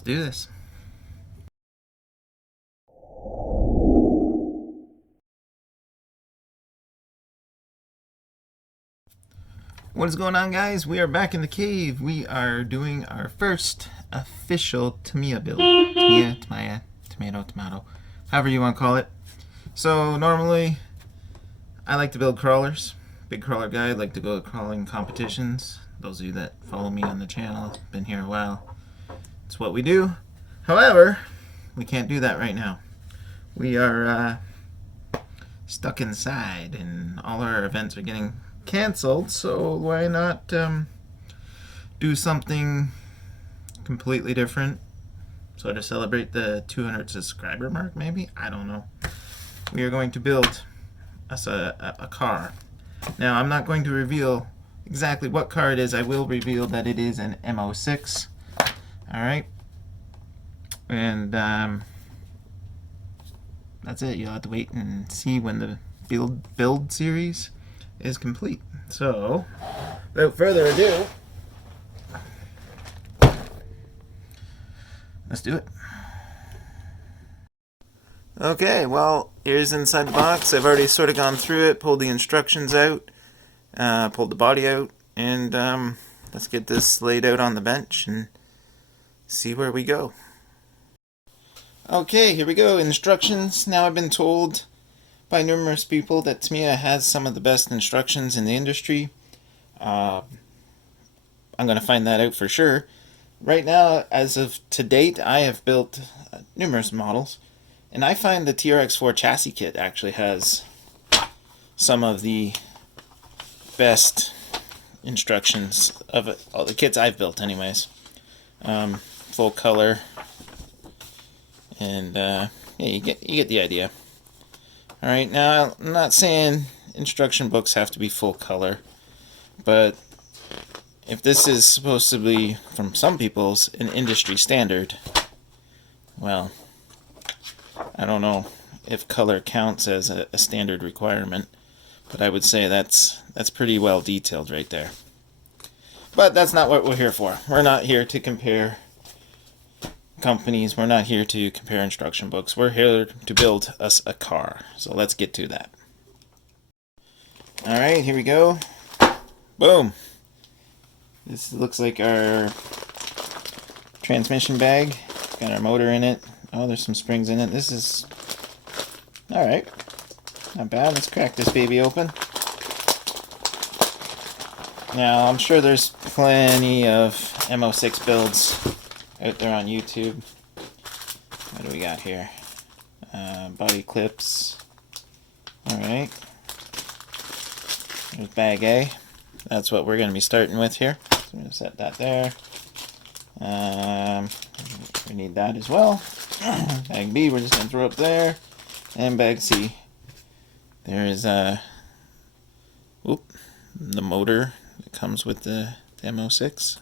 Let's do this. What is going on, guys? We are back in the cave. We are doing our first official Tamiya build. Tamiya, tomato, however you want to call it. So normally I like to build crawlers. Big crawler guy. I like to go to crawling competitions. Those of you that follow me on the channel, been here a while, it's what we do. However, we can't do that right now. We are stuck inside and all our events are getting canceled, so why not do something completely different, so to celebrate the 200 subscriber mark, maybe? I don't know. We are going to build us a car. Now, I'm not going to reveal exactly what car it is. I will reveal that it is an M06. Alright, and that's it. You'll have to wait and see when the build series is complete. So, without further ado, let's do it. Okay, well, here's inside the box. I've already sort of gone through it, pulled the instructions out, pulled the body out, and let's get this laid out on the bench and see where we go. Okay, here we go. Instructions. Now, I've been told by numerous people that Tamiya has some of the best instructions in the industry. I'm going to find that out for sure. Right now, as of to date, I have built numerous models, and I find the TRX4 chassis kit actually has some of the best instructions of it, all the kits I've built anyways. Full color, and yeah, you get the idea. Alright, now I'm not saying instruction books have to be full color, but if this is supposed to be, from some people's, an industry standard, well, I don't know if color counts as a standard requirement, but I would say that's pretty well detailed right there. But that's not what we're here for. We're not here to compare companies. We're not here to compare instruction books. We're here to build us a car. So let's get to that. Alright, here we go. Boom. This looks like our transmission bag. Got our motor in it. Oh, there's some springs in it. This is alright. Not bad. Let's crack this baby open. Now, I'm sure there's plenty of M06 builds out there on YouTube. What do we got here? Body clips. Alright. There's bag A. That's what we're going to be starting with here. So I'm going to set that there. We need that as well. Bag B, we're just going to throw up there. And bag C. There is the motor that comes with the M06.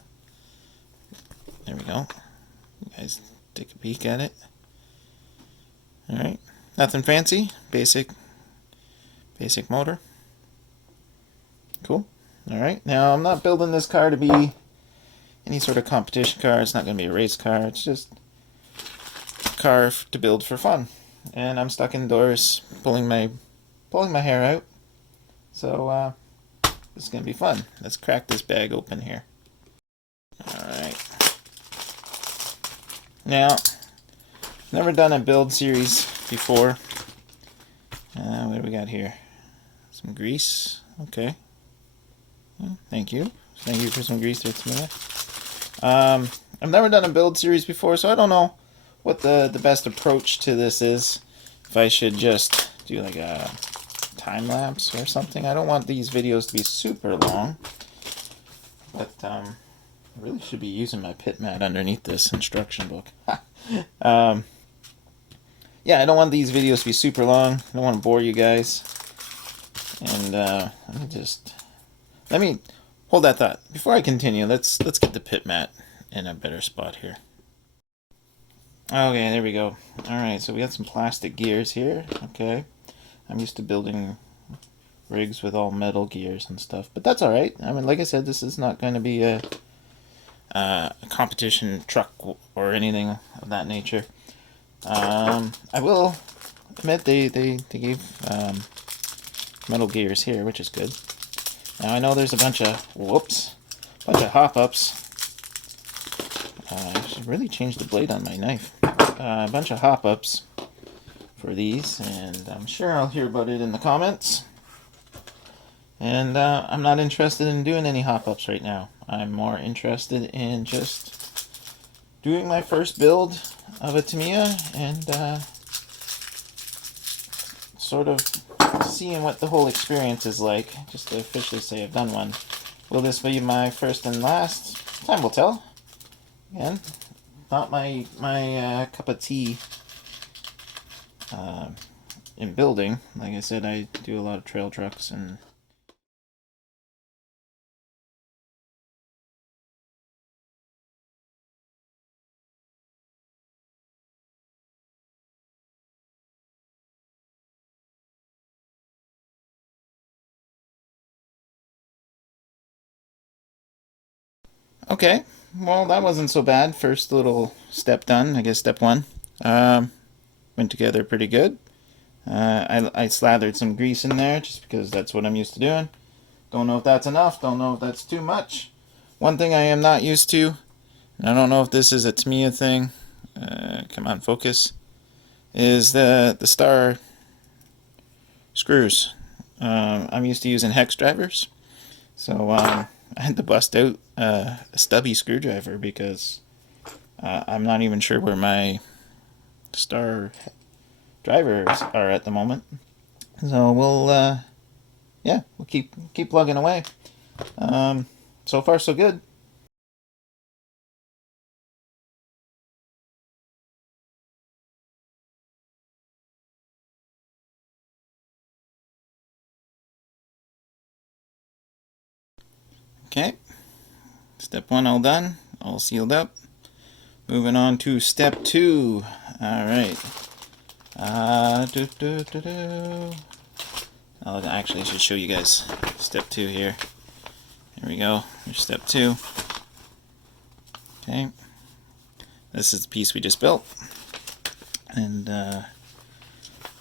There we go. You guys take a peek at it. Alright. Nothing fancy. Basic motor. Cool. Alright. Now, I'm not building this car to be any sort of competition car. It's not going to be a race car. It's just a car to build for fun. And I'm stuck indoors pulling my hair out. So, this is going to be fun. Let's crack this bag open here. Alright. Now, never done a build series before. What do we got here? Some grease. Okay. Thank you. Thank you for some grease there, Tamiya. I've never done a build series before, so I don't know what the best approach to this is. If I should just do like a time lapse or something. I don't want these videos to be super long, but I really should be using my pit mat underneath this instruction book. Yeah, I don't want these videos to be super long. I don't want to bore you guys. And let me hold that thought. Before I continue, let's get the pit mat in a better spot here. Okay, there we go. Alright, so we got some plastic gears here. Okay. I'm used to building rigs with all metal gears and stuff, but that's alright. I mean, like I said, this is not going to be a a competition truck or anything of that nature. I will admit they gave metal gears here, which is good. Now I know there's a bunch of hop-ups. I should really change the blade on my knife. A bunch of hop-ups for these, and I'm sure I'll hear about it in the comments. And I'm not interested in doing any hop-ups right now. I'm more interested in just doing my first build of a Tamiya and sort of seeing what the whole experience is like, just to officially say I've done one. Will this be my first and last? Time will tell. Again, not my cup of tea in building. Like I said, I do a lot of trail trucks and okay, well that wasn't so bad. First little step done, I guess step one. Went together pretty good. I slathered some grease in there just because that's what I'm used to doing. Don't know if that's enough, don't know if that's too much. One thing I am not used to, and I don't know if this is a Tamiya thing, come on, focus, is the star screws. I'm used to using hex drivers, so I had to bust out a stubby screwdriver because I'm not even sure where my star drivers are at the moment. So we'll keep plugging away. So far so good. Okay, step one all done, all sealed up. Moving on to step two. All right. Actually, I should show you guys step two here. Here we go. Here's step two. Okay. This is the piece we just built. And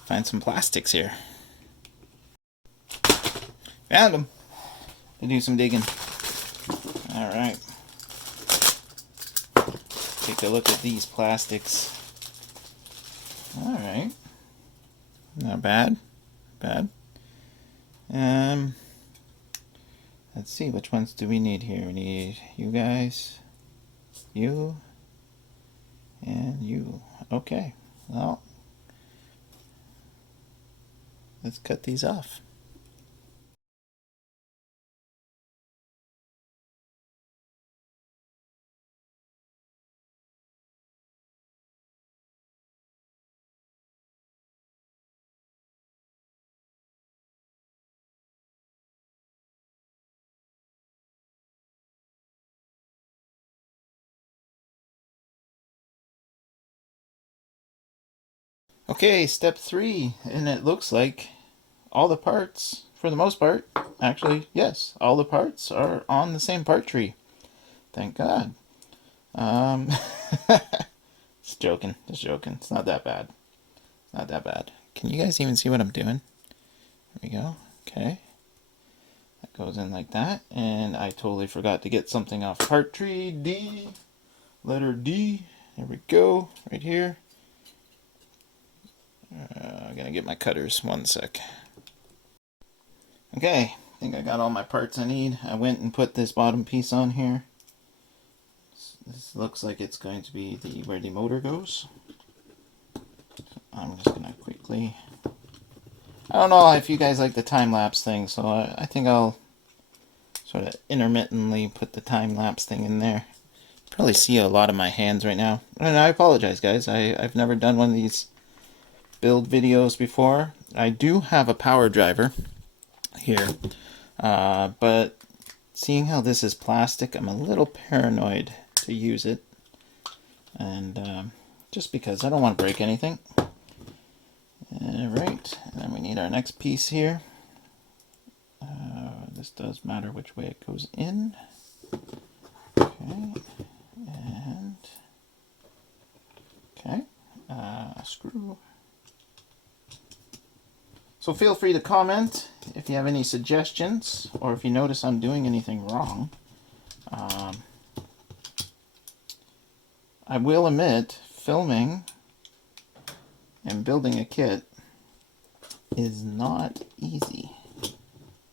find some plastics here. Found them. Do some digging. All right. Take a look at these plastics. All right. Not bad. Bad. Let's see, which ones do we need here? We need you guys, you, and you. Okay, well, let's cut these off. Okay, step three, and it looks like all the parts, for the most part, actually, yes, all the parts are on the same part tree. Thank God. Um, just joking, just joking. It's not that bad. Not that bad. Can you guys even see what I'm doing? There we go. Okay. That goes in like that. And I totally forgot to get something off part tree. D. Letter D. There we go. Right here. I'm going to get my cutters. One sec. Okay. I think I got all my parts I need. I went and put this bottom piece on here. This looks like it's going to be where the motor goes. I'm just going to quickly... I don't know if you guys like the time-lapse thing, so I think I'll sort of intermittently put the time-lapse thing in there. Probably see a lot of my hands right now. And I apologize, guys. I've never done one of these build videos before. I do have a power driver here, but seeing how this is plastic, I'm a little paranoid to use it. And just because I don't want to break anything. Alright, and then we need our next piece here. This does matter which way it goes in. Okay. Alright, and okay, screw. So feel free to comment if you have any suggestions or if you notice I'm doing anything wrong. I will admit, filming and building a kit is not easy.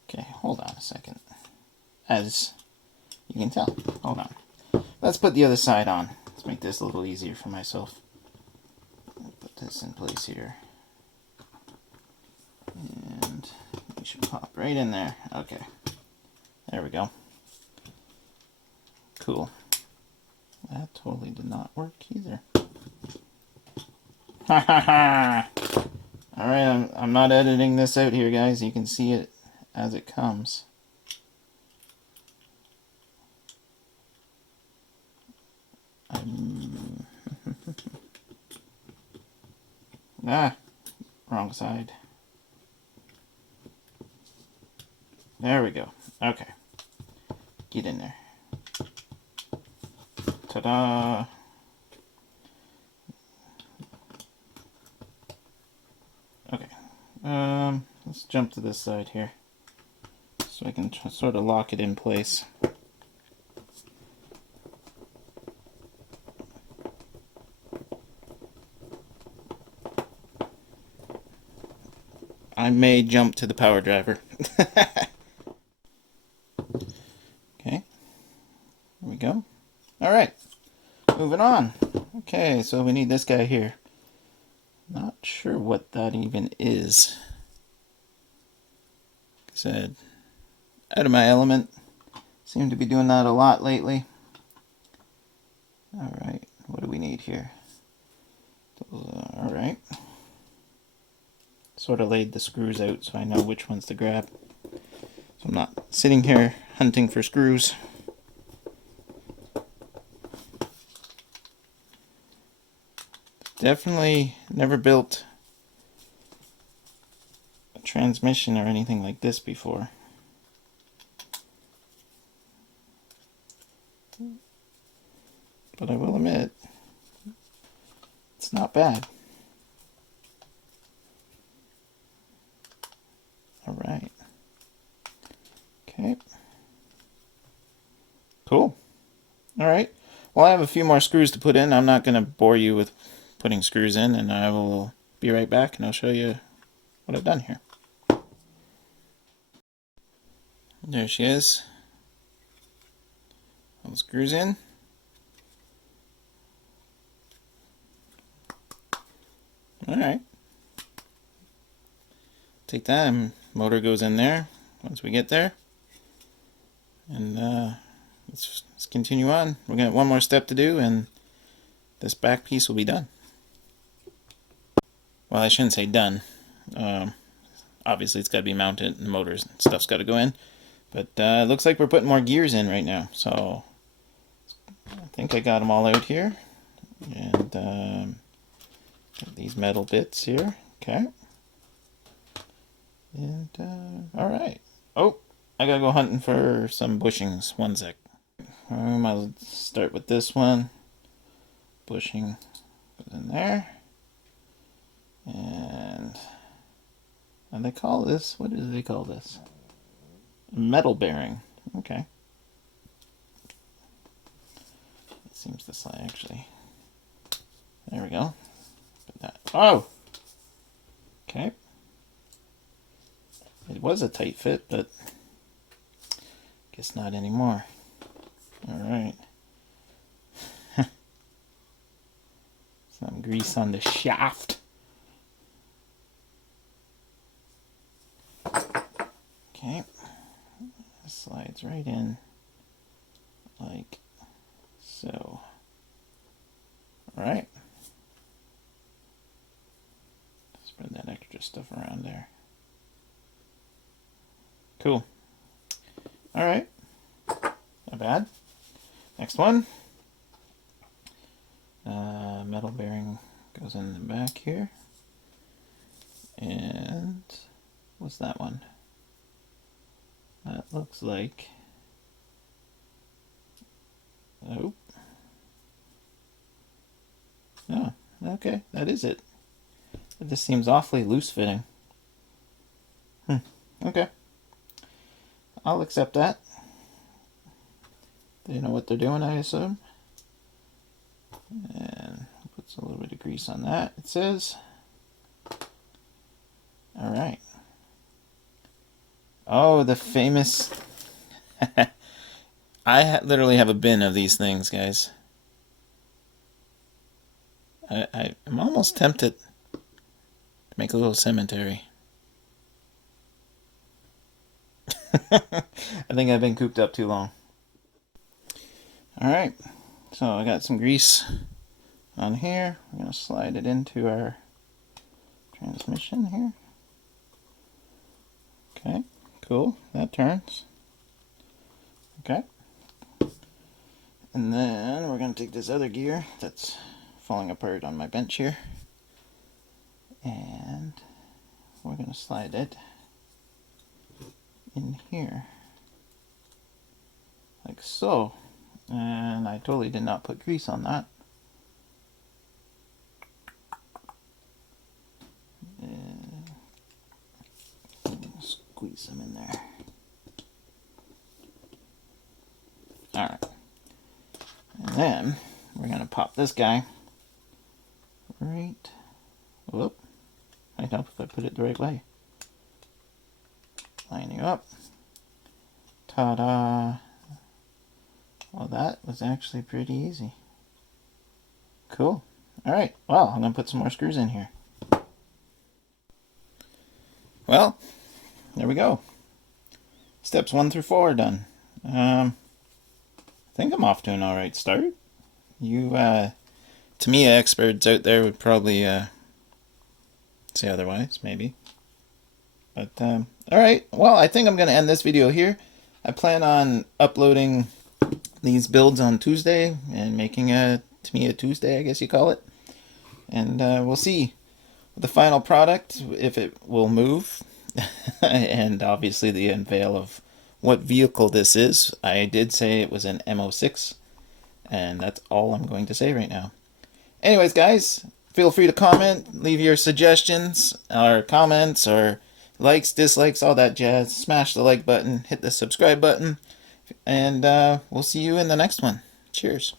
Okay, hold on a second. As you can tell, hold on. Let's put the other side on. Let's make this a little easier for myself. I'll put this in place here. And you should pop right in there. Okay, there we go. Cool. That totally did not work either. Ha ha ha! Alright, I'm not editing this out here, guys. You can see it as it comes. Wrong side. There we go. Okay. Get in there. Ta-da! Okay. Let's jump to this side here so I can sort of lock it in place. I may jump to the power driver. Okay, there we go. Alright, moving on. Okay, so we need this guy here. Not sure what that even is. Like I said, out of my element. Seem to be doing that a lot lately. Alright, what do we need here? Alright. Sort of laid the screws out so I know which ones to grab. So I'm not sitting here hunting for screws. Definitely never built a transmission or anything like this before. But I will admit, it's not bad. Alright. Okay. Cool. Alright. Well, I have a few more screws to put in. I'm not going to bore you with putting screws in, and I will be right back and I'll show you what I've done here. There she is. All the screws in. Alright. Take that, and motor goes in there once we get there. And let's continue on. We're going to have one more step to do, and this back piece will be done. Well, I shouldn't say done. Obviously, it's got to be mounted, and the motors and stuff's got to go in. But it looks like we're putting more gears in right now. So I think I got them all out here. And got these metal bits here. Okay. And, alright. Oh, I gotta go hunting for some bushings. One sec. I'll start with this one. Bushing goes in there. And they call this, what do they call this? Metal bearing. Okay. It seems to slide, actually. There we go. Put that. Oh! Okay. It was a tight fit, but guess not anymore. Alright. Some grease on the shaft. Okay. This slides right in like so. Alright. Spread that extra stuff around there. Cool. Alright. Not bad. Next one. Metal bearing goes in the back here. And what's that one? That looks like Oh. Oh, okay, that is it. This seems awfully loose fitting. Okay. I'll accept that. They know what they're doing, I assume. And puts a little bit of grease on that, it says. Alright. Oh, the famous... I literally have a bin of these things, guys. I'm almost tempted to make a little cemetery. I think I've been cooped up too long. Alright, so I got some grease on here. We're going to slide it into our transmission here. Okay, cool. That turns. Okay. And then we're going to take this other gear that's falling apart on my bench here. And we're going to slide it in here. Like so. And I totally did not put grease on that. And squeeze some in there. Alright. And then we're going to pop this guy right. Whoop. Might help if I put it the right way. Line you up. Ta-da! Well, that was actually pretty easy. Cool. Alright, well, I'm going to put some more screws in here. Well, there we go. Steps 1 through 4 are done. I think I'm off to an alright start. You, Tamiya experts out there would probably say otherwise, maybe. But, alright, well, I think I'm going to end this video here. I plan on uploading these builds on Tuesday and making a Tamiya Tuesday, I guess you call it. And we'll see the final product, if it will move. And obviously the unveil of what vehicle this is. I did say it was an M06, and that's all I'm going to say right now. Anyways, guys, feel free to comment, leave your suggestions, or comments, or likes, dislikes, all that jazz. Smash the like button, hit the subscribe button, and we'll see you in the next one. Cheers.